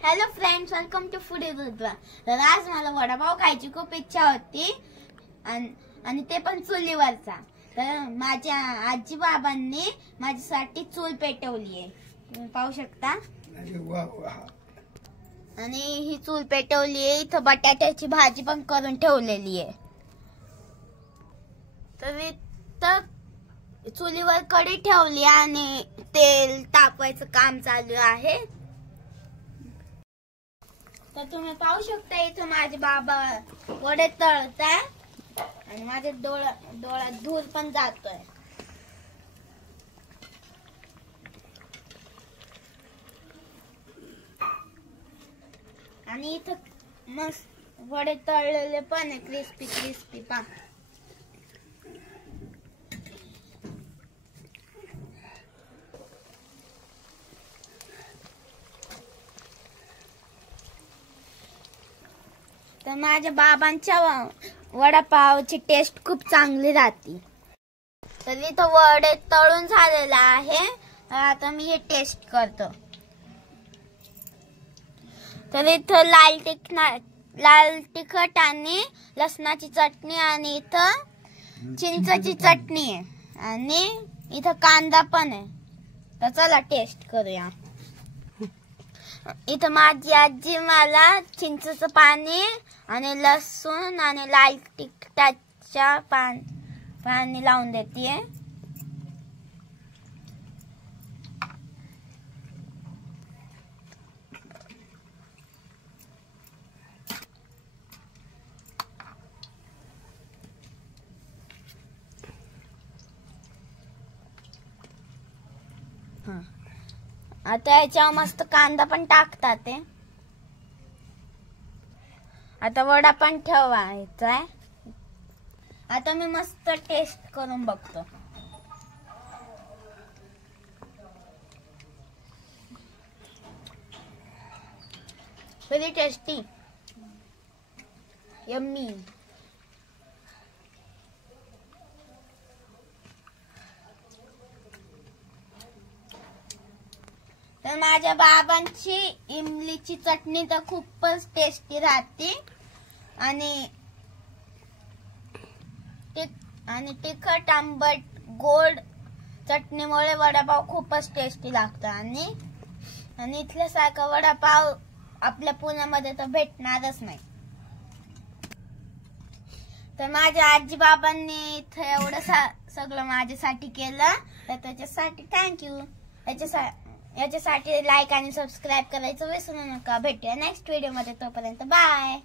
Hello friends, welcome to foodie Dudhwa. तर आज मला वडापाव खायची खूप इच्छा होती आणि ते पण चुलीवरचा। तर माझ्या आजी बाबांनी माझ्यासाठी चूल पेटवली आहे, तुम्ही पाहू शकता। आणि ही चूल पेटवली आहे, इथं बटाट्याची भाजी पण करून ठेवलेली आहे। तर इथं चुलीवर कढई ठेवली आणि तेल तापवायचं काम चालू आहे। तर तुम्ही पाहू शकता इथं माझे बाबा वडे तळताय आणि माझ्या डोळ्यात धूर पण जातोय। आणि इथं मस्त वडे तळलेले पण आहे, क्रिस्पी क्रिस्पी पा। तर माझ्या बाबांच्या वडापावची टेस्ट खूप चांगली राहते। तर इथं वडे तळून झालेला आहे, आता मी हे टेस्ट करतो। तर इथं लाल तिखट आणि लसणाची चटणी आणि इथं चिंचची चटणी आहे आणि इथं कांदा पण आहे। तर चला टेस्ट करूया। इथं माझी आजी मला चिंचेचं पाणी आणि लसूण आणि लाल तिखटाच्या पाणी लावून देते। आता याच्यावर मस्त कांदा पण टाकतात ते। आता वडा पण ठेवायचा आहे। आता मी मस्त टेस्ट करून बघतो। Very tasty, yummy. तर माझ्या बाबांची इमलीची चटणी तर खूपच टेस्टी राहते आणि तिखट आंबट गोड चटणीमुळे वडापाव खूपच टेस्टी लागतो। आणि इथल्यासारखा वडापाव आपल्या पुण्यामध्ये तर भेटणारच नाही। तर माझ्या आजी बाबांनी इथं एवढं सगळं माझ्यासाठी केलं, तर त्याच्यासाठी थँक्यू। याच्यासाठी लाईक आणि सबस्क्राईब करायचं विसरू नका। भेटूया नेक्स्ट व्हिडिओ मध्ये, तोपर्यंत बाय।